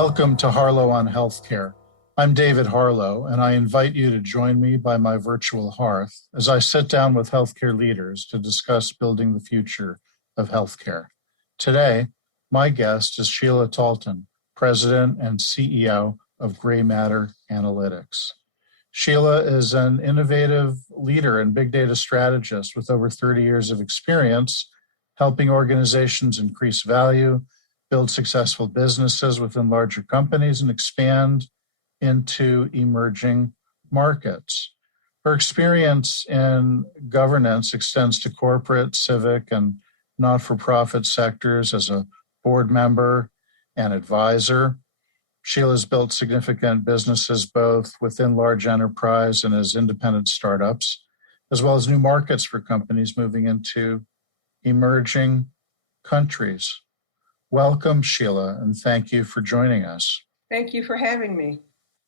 Welcome to Harlow on Healthcare. I'm David Harlow, and I invite you to join me by my virtual hearth as I sit down with healthcare leaders to discuss building the future of healthcare. Today, my guest is Sheila Talton, President and CEO of Gray Matter Analytics. Sheila is an innovative leader and big data strategist with over 30 years of experience helping organizations increase value, build successful businesses within larger companies, and expand into emerging markets. Her experience in governance extends to corporate, civic, and not-for-profit sectors as a board member and advisor. Sheila's built significant businesses both within large enterprise and as independent startups, as well as new markets for companies moving into emerging countries. Welcome, Sheila, and thank you for joining us. Thank you for having me.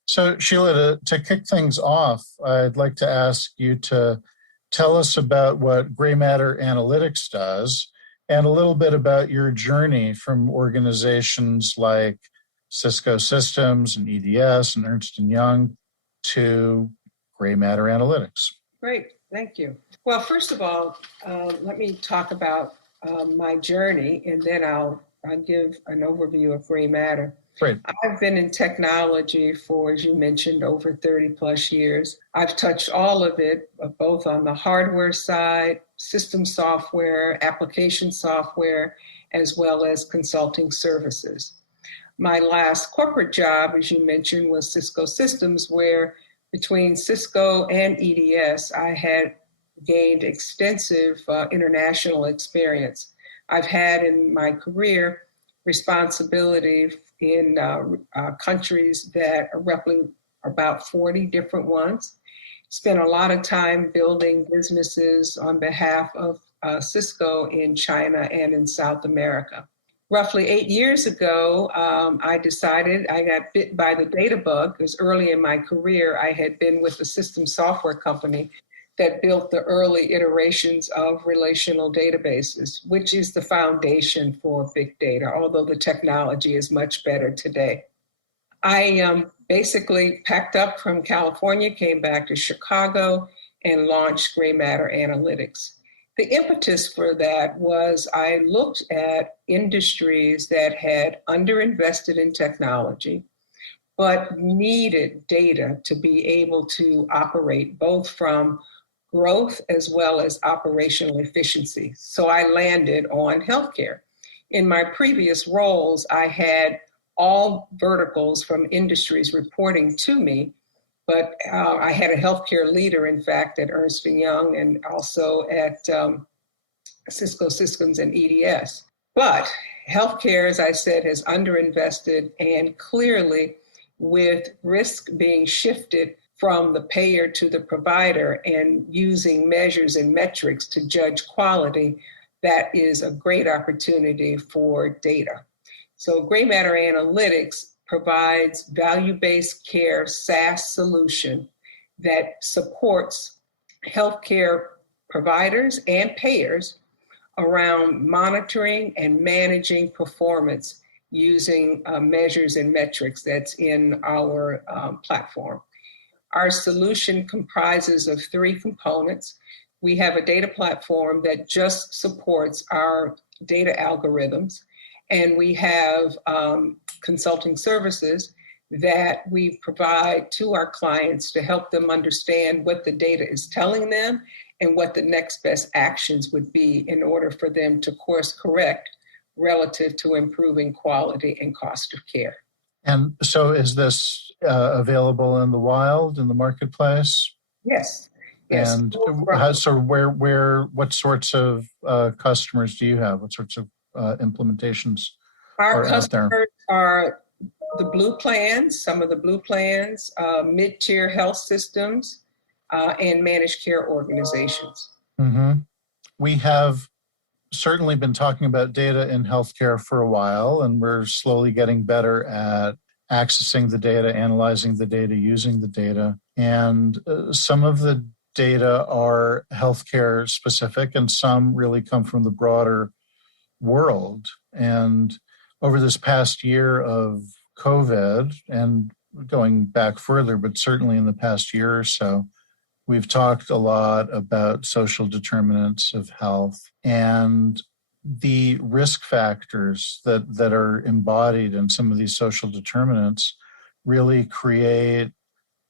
So, Sheila, to kick things off, I'd like to ask you to tell us about what Gray Matter Analytics does and a little bit about your journey from organizations like Cisco Systems and EDS and Ernst & Young to Gray Matter Analytics. Great, thank you. Well, first of all, let me talk about my journey, and then I'll give an overview of Gray Matter. Great. I've been in technology for, as you mentioned, over 30 plus years. I've touched all of it, both on the hardware side, system software, application software, as well as consulting services. My last corporate job, as you mentioned, was Cisco Systems, where between Cisco and EDS, I had gained extensive international experience. I've had in my career responsibility in countries that are roughly about 40 different ones. Spent a lot of time building businesses on behalf of Cisco in China and in South America. Roughly 8 years ago, I decided I got bit by the data bug because early in my career, I had been with a system software company that built the early iterations of relational databases, which is the foundation for big data, although the technology is much better today. I basically packed up from California, came back to Chicago, and launched Gray Matter Analytics. The impetus for that was I looked at industries that had underinvested in technology, but needed data to be able to operate both from growth as well as operational efficiency. So I landed on healthcare. In my previous roles, I had all verticals from industries reporting to me, but I had a healthcare leader, in fact, at Ernst & Young and also at Cisco Systems and EDS. But healthcare, as I said, has underinvested, and clearly with risk being shifted from the payer to the provider and using measures and metrics to judge quality, that is a great opportunity for data. So Gray Matter Analytics provides value-based care SaaS solution that supports healthcare providers and payers around monitoring and managing performance using measures and metrics that's in our platform. Our solution comprises of 3 components. We have a data platform that just supports our data algorithms, and we have consulting services that we provide to our clients to help them understand what the data is telling them and what the next best actions would be in order for them to course correct relative to improving quality and cost of care. And so is this available in the wild, in the marketplace? Yes. And what sorts of customers do you have? What sorts of implementations Our are out there? customers are the blue plans, some of the blue plans, mid-tier health systems, and managed care organizations. Mm-hmm. We have certainly been talking about data in healthcare for a while, and we're slowly getting better at accessing the data, analyzing the data, using the data. And some of the data are healthcare specific, and some really come from the broader world. And over this past year of COVID and going back further, but certainly in the past year or so, we've talked a lot about social determinants of health and the risk factors that are embodied in some of these social determinants really create,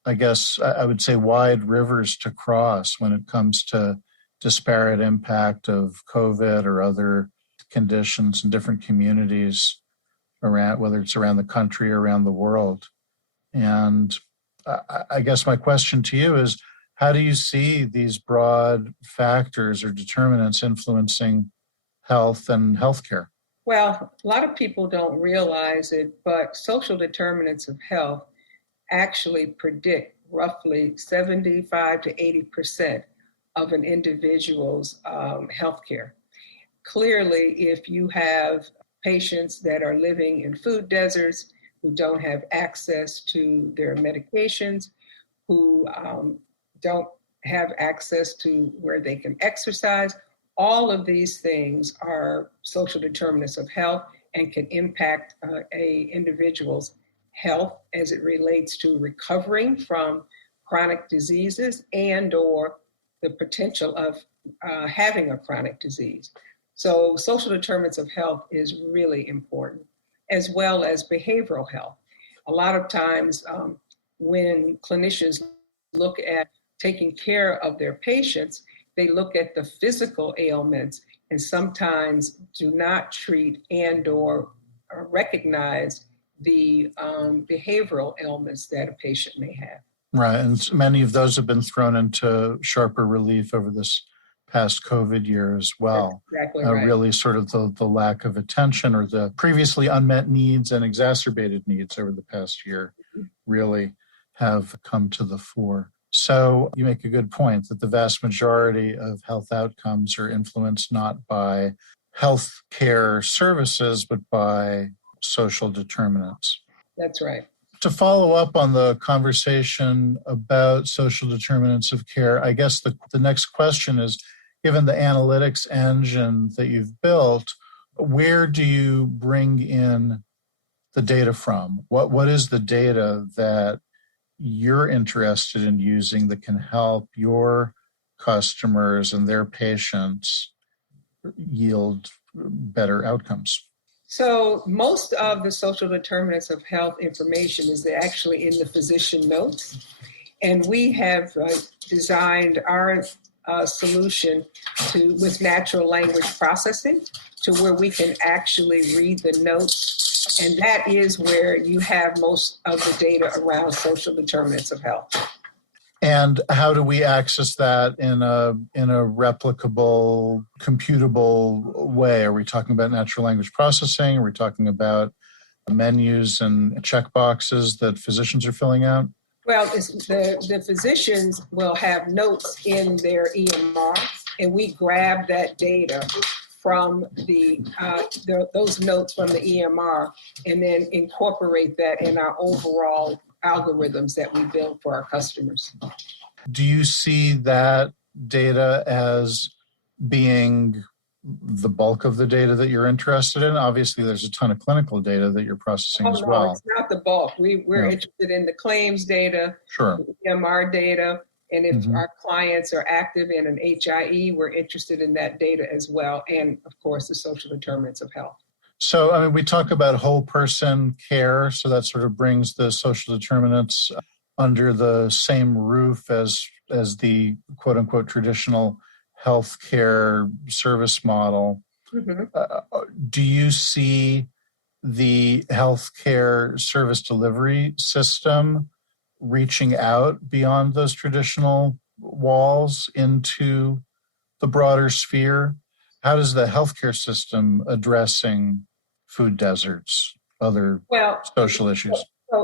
I guess I would say, wide rivers to cross when it comes to disparate impact of COVID or other conditions in different communities around, whether it's around the country or around the world. And I guess my question to you is, how do you see these broad factors or determinants influencing health and healthcare? Well, a lot of people don't realize it, but social determinants of health actually predict roughly 75 to 80% of an individual's health care. Clearly, if you have patients that are living in food deserts, who don't have access to their medications, who don't have access to where they can exercise, all of these things are social determinants of health and can impact a individual's health as it relates to recovering from chronic diseases and or the potential of having a chronic disease. So social determinants of health is really important, as well as behavioral health. A lot of times when clinicians look at taking care of their patients, they look at the physical ailments and sometimes do not treat and or recognize the behavioral ailments that a patient may have. Right, and many of those have been thrown into sharper relief over this past COVID year as well. That's exactly right. Really sort of the lack of attention or the previously unmet needs and exacerbated needs over the past year really have come to the fore. So you make a good point that the vast majority of health outcomes are influenced not by health care services, but by social determinants. That's right. To follow up on the conversation about social determinants of care, I guess the next question is, given the analytics engine that you've built, where do you bring in the data from? What is the data that you're interested in using that can help your customers and their patients yield better outcomes? So most of the social determinants of health information is actually in the physician notes. And we have designed our solution with natural language processing to where we can actually read the notes. And that is where you have most of the data around social determinants of health. And how do we access that in a replicable, computable way? Are we talking about natural language processing? Are we talking about menus and checkboxes that physicians are filling out? Well, the physicians will have notes in their EMR, and we grab that data from those notes from the EMR and then incorporate that in our overall algorithms that we build for our customers. Do you see that data as being the bulk of the data that you're interested in? Obviously, there's a ton of clinical data that you're processing as well. No, it's not the bulk. We're interested in the claims data, sure, the EMR data, and if our clients are active in an HIE, we're interested in that data as well, and of course, the social determinants of health. So, I mean, we talk about whole person care, so that sort of brings the social determinants under the same roof as the quote unquote traditional healthcare service model. Do you see the healthcare service delivery system reaching out beyond those traditional walls into the broader sphere? How does the healthcare system addressing food deserts, other social issues?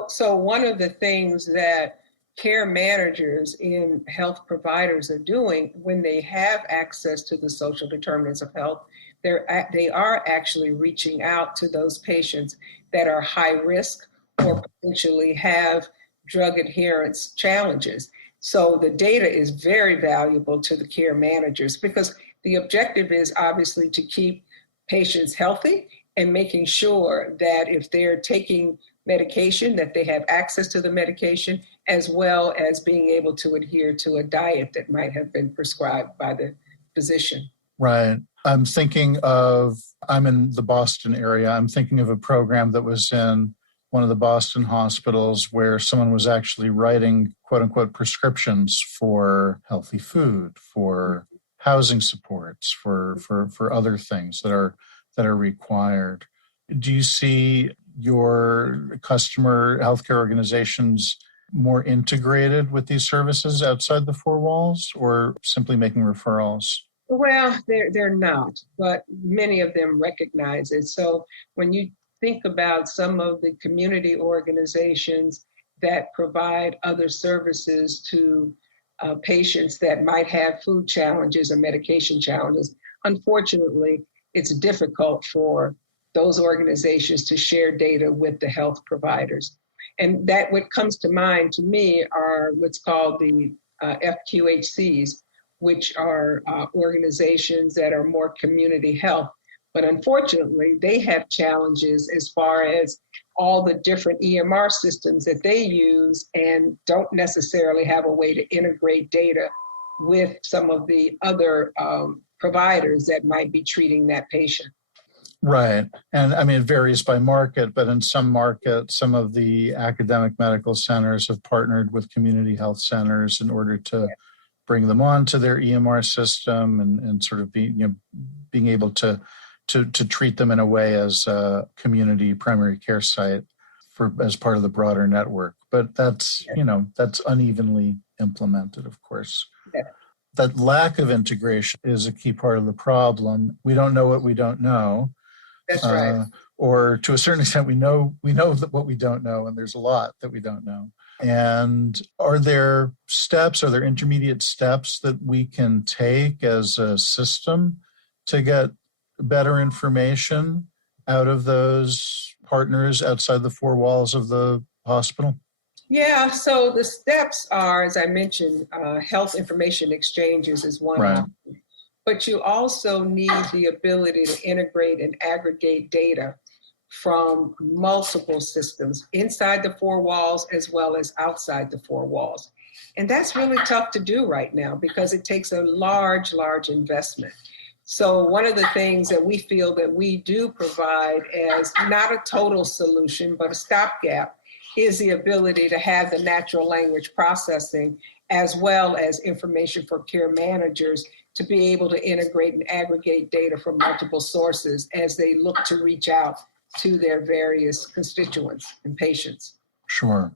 So one of the things that care managers in health providers are doing when they have access to the social determinants of health, they are actually reaching out to those patients that are high risk or potentially have drug adherence challenges. So the data is very valuable to the care managers because the objective is obviously to keep patients healthy and making sure that if they're taking medication, that they have access to the medication, as well as being able to adhere to a diet that might have been prescribed by the physician. Right. I'm in the Boston area. I'm thinking of a program that was in one of the Boston hospitals where someone was actually writing, quote unquote, prescriptions for healthy food, for housing supports, for other things that are required. Do you see your customer healthcare organizations more integrated with these services outside the four walls, or simply making referrals? Well, they're not, but many of them recognize it. So when you think about some of the community organizations that provide other services to patients that might have food challenges or medication challenges, unfortunately, it's difficult for those organizations to share data with the health providers. And that what comes to mind to me are what's called the FQHCs, which are organizations that are more community health. But unfortunately, they have challenges as far as all the different EMR systems that they use and don't necessarily have a way to integrate data with some of the other providers that might be treating that patient. Right. And I mean, it varies by market, but in some markets, some of the academic medical centers have partnered with community health centers in order to bring them onto their EMR system and sort of being able to treat them in a way as a community primary care site as part of the broader network. But that's unevenly implemented, of course. Yeah. That lack of integration is a key part of the problem. We don't know what we don't know. That's right. Or to a certain extent, we know that what we don't know, and there's a lot that we don't know. And are there intermediate steps that we can take as a system to get better information out of those partners outside the four walls of the hospital? Yeah, so the steps are, as I mentioned, health information exchanges is one option. But you also need the ability to integrate and aggregate data from multiple systems inside the four walls as well as outside the four walls. And that's really tough to do right now because it takes a large investment. So one of the things that we feel that we do provide as not a total solution, but a stopgap is the ability to have the natural language processing as well as information for care managers to be able to integrate and aggregate data from multiple sources as they look to reach out to their various constituents and patients. Sure.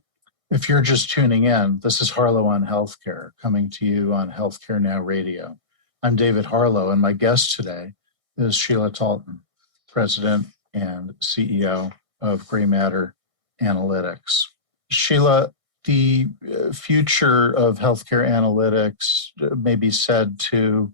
If you're just tuning in, this is Harlow on Healthcare, coming to you on Healthcare Now Radio. I'm David Harlow, and my guest today is Sheila Talton, President and CEO of Gray Matter Analytics. Sheila, the future of healthcare analytics may be said to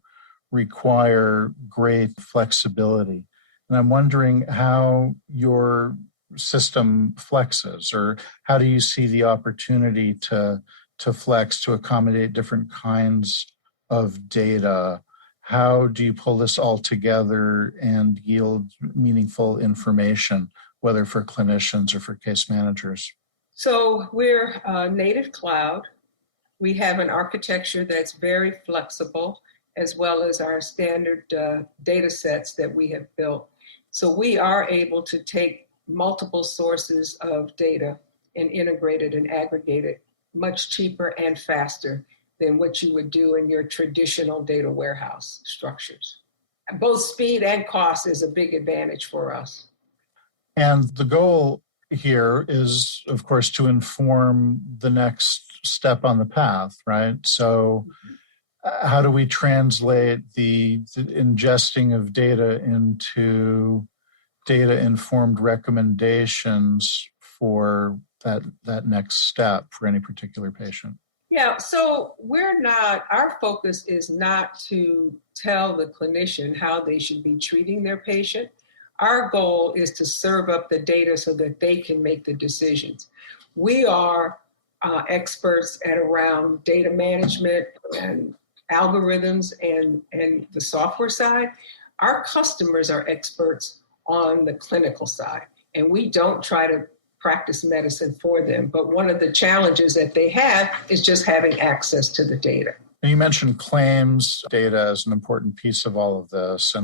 require great flexibility. And I'm wondering how your system flexes, or how do you see the opportunity to flex to accommodate different kinds of data? How do you pull this all together and yield meaningful information, whether for clinicians or for case managers? So we're native cloud. We have an architecture that's very flexible, as well as our standard data sets that we have built. So we are able to take multiple sources of data and integrate it and aggregate it much cheaper and faster than what you would do in your traditional data warehouse structures. Both speed and cost is a big advantage for us. And the goal here is, of course, to inform the next step on the path, right? So how do we translate the ingesting of data into data-informed recommendations for that next step for any particular patient? Yeah, so our focus is not to tell the clinician how they should be treating their patient. Our goal is to serve up the data so that they can make the decisions. We are experts at around data management and algorithms and the software side. Our customers are experts on the clinical side, and we don't try to practice medicine for them. But one of the challenges that they have is just having access to the data. And you mentioned claims data as an important piece of all of this.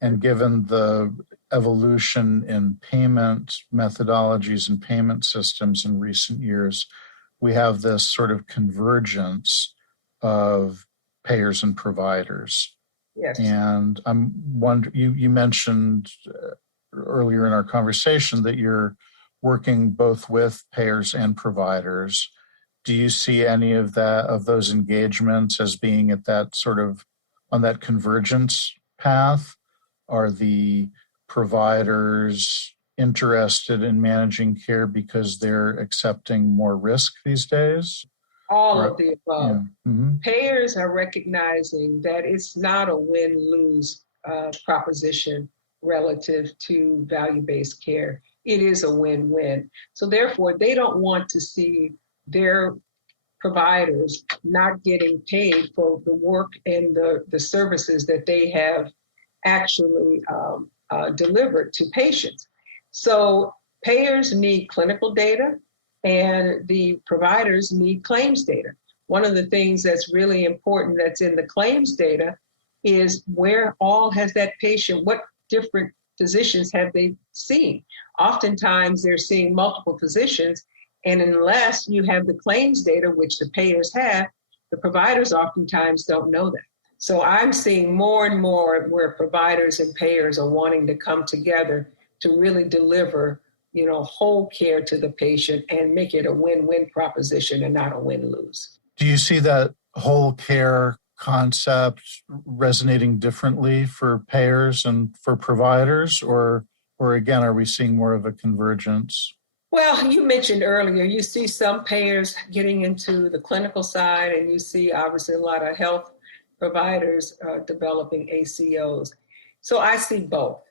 And given the evolution in payment methodologies and payment systems in recent years, we have this sort of convergence of payers and providers. Yes. And I'm wondering, you mentioned earlier in our conversation that you're working both with payers and providers. Do you see any of those engagements as being at that sort of on that convergence path? Are the providers interested in managing care because they're accepting more risk these days? All of the above. Yeah. Mm-hmm. Payers are recognizing that it's not a win-lose proposition relative to value-based care. It is a win-win. So therefore, they don't want to see their providers not getting paid for the work and the services that they have actually delivered to patients. So payers need clinical data and the providers need claims data. One of the things that's really important that's in the claims data is where all has that patient, what different physicians have they seen? Oftentimes they're seeing multiple physicians, and unless you have the claims data, which the payers have, the providers oftentimes don't know that. So I'm seeing more and more where providers and payers are wanting to come together to really deliver, whole care to the patient and make it a win-win proposition and not a win-lose. Do you see that whole care concept resonating differently for payers and for providers, or again, are we seeing more of a convergence? Well, you mentioned earlier, you see some payers getting into the clinical side, and you see obviously a lot of health providers developing ACOs. So I see both.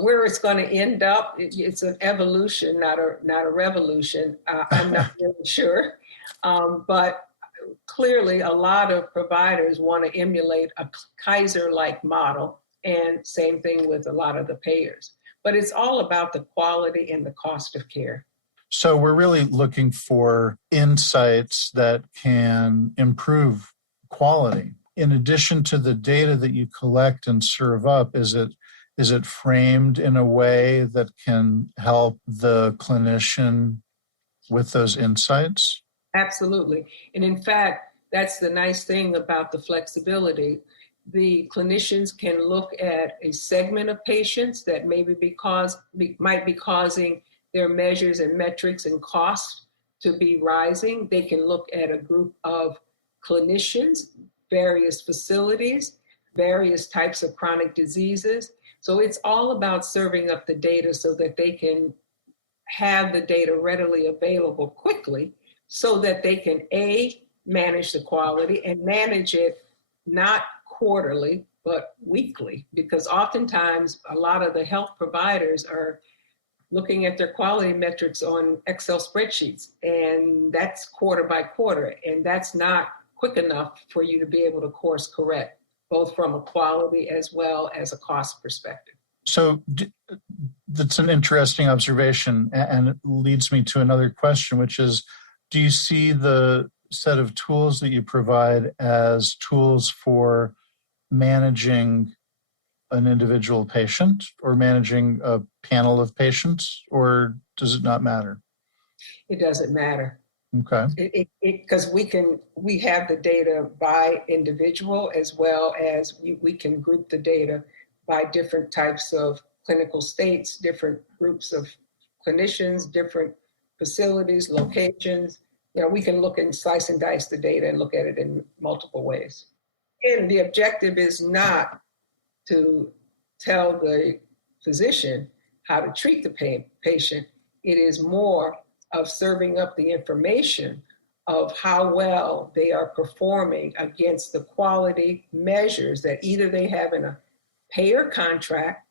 Where it's going to end up, it's an evolution, not a revolution. I'm not really sure. But clearly, a lot of providers want to emulate a Kaiser-like model, and same thing with a lot of the payers. But it's all about the quality and the cost of care. So we're really looking for insights that can improve quality. In addition to the data that you collect and serve up, is it framed in a way that can help the clinician with those insights? Absolutely. And in fact, that's the nice thing about the flexibility. The clinicians can look at a segment of patients that might be causing their measures and metrics and costs to be rising. They can look at a group of clinicians, various facilities, various types of chronic diseases. So it's all about serving up the data so that they can have the data readily available quickly so that they can manage the quality and manage it not quarterly, but weekly, because oftentimes a lot of the health providers are looking at their quality metrics on Excel spreadsheets, and that's quarter by quarter, and that's not quick enough for you to be able to course correct, both from a quality as well as a cost perspective. So that's an interesting observation, and it leads me to another question, which is, do you see the set of tools that you provide as tools for managing an individual patient or managing a panel of patients, or does it not matter? It doesn't matter. Okay. Because we have the data by individual, as well as we can group the data by different types of clinical states, different groups of clinicians, different facilities, locations. We can look and slice and dice the data and look at it in multiple ways. And the objective is not to tell the physician how to treat the patient. It is more of serving up the information of how well they are performing against the quality measures that either they have in a payer contract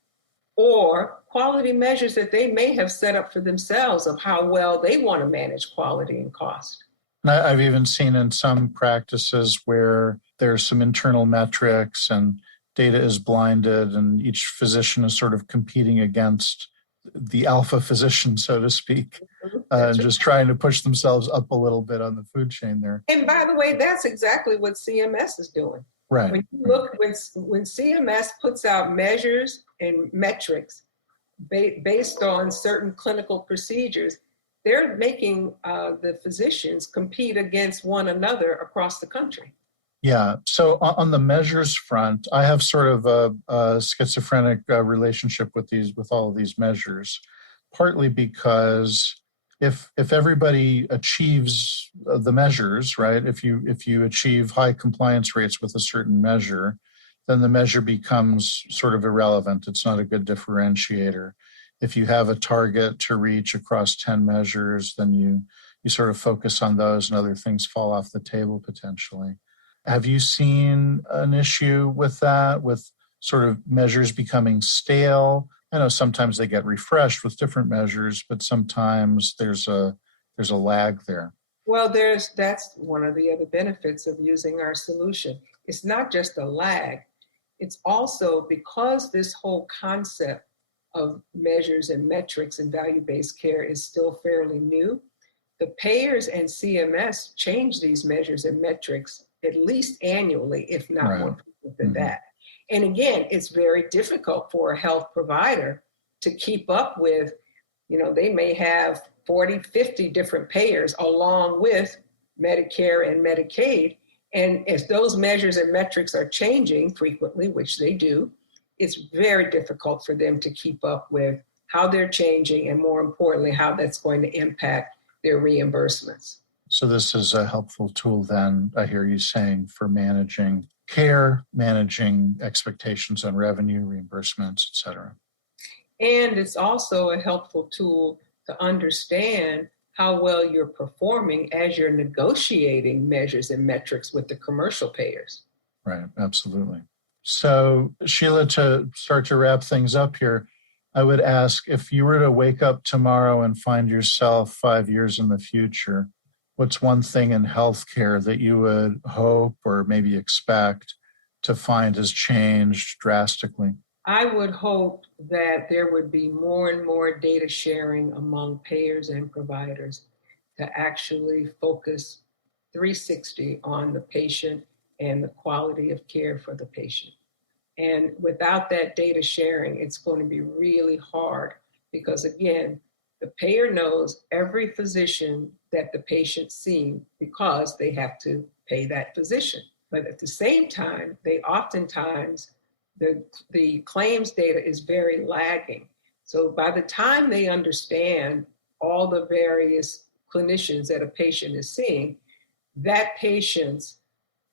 or quality measures that they may have set up for themselves of how well they want to manage quality and cost. I've even seen in some practices where there's some internal metrics and data is blinded and each physician is sort of competing against the alpha physician, so to speak, That's and just trying to push themselves up a little bit on the food chain there. And by the way, that's exactly what CMS is doing. Right. When you look, when CMS puts out measures and metrics based on certain clinical procedures, they're making the physicians compete against one another across the country. Yeah. So on the measures front, I have sort of a schizophrenic relationship with all of these measures, partly because if everybody achieves the measures, right? If you achieve high compliance rates with a certain measure, then the measure becomes sort of irrelevant. It's not a good differentiator. If you have a target to reach across 10 measures, then you sort of focus on those and other things fall off the table potentially. Have you seen an issue with that, with sort of measures becoming stale? I know sometimes they get refreshed with different measures, but sometimes there's a lag there. Well, that's one of the other benefits of using our solution. It's not just a lag. It's also because this whole concept of measures and metrics and value-based care is still fairly new. The payers and CMS change these measures and metrics at least annually, if not more frequent than that. And again, it's very difficult for a health provider to keep up with, they may have 40, 50 different payers along with Medicare and Medicaid. And if those measures and metrics are changing frequently, which they do, it's very difficult for them to keep up with how they're changing and, more importantly, how that's going to impact their reimbursements. So this is a helpful tool then, I hear you saying, for managing care, managing expectations on revenue, reimbursements, et cetera. And it's also a helpful tool to understand how well you're performing as you're negotiating measures and metrics with the commercial payers. Right, absolutely. So Sheila, to start to wrap things up here, I would ask, if you were to wake up tomorrow and find yourself 5 years in the future, what's one thing in healthcare that you would hope or maybe expect to find has changed drastically? I would hope that there would be more and more data sharing among payers and providers to actually focus 360 on the patient and the quality of care for the patient. And without that data sharing, it's going to be really hard because, again, the payer knows every physician that the patient's seen because they have to pay that physician. But at the same time, they oftentimes, the claims data is very lagging. So by the time they understand all the various clinicians that a patient is seeing, that patient's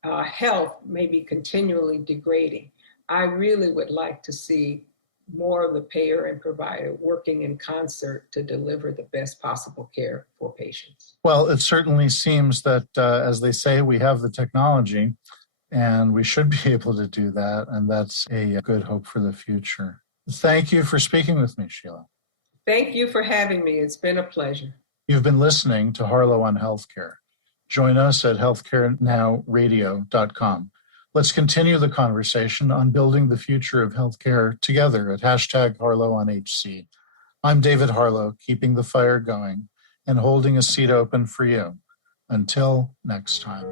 health may be continually degrading. I really would like to see more of the payer and provider working in concert to deliver the best possible care for patients. Well, it certainly seems that, as they say, we have the technology and we should be able to do that. And that's a good hope for the future. Thank you for speaking with me, Sheila. Thank you for having me. It's been a pleasure. You've been listening to Harlow on Healthcare. Join us at healthcarenowradio.com. Let's continue the conversation on building the future of healthcare together at #HarlowOnHC. I'm David Harlow, keeping the fire going and holding a seat open for you. Until next time.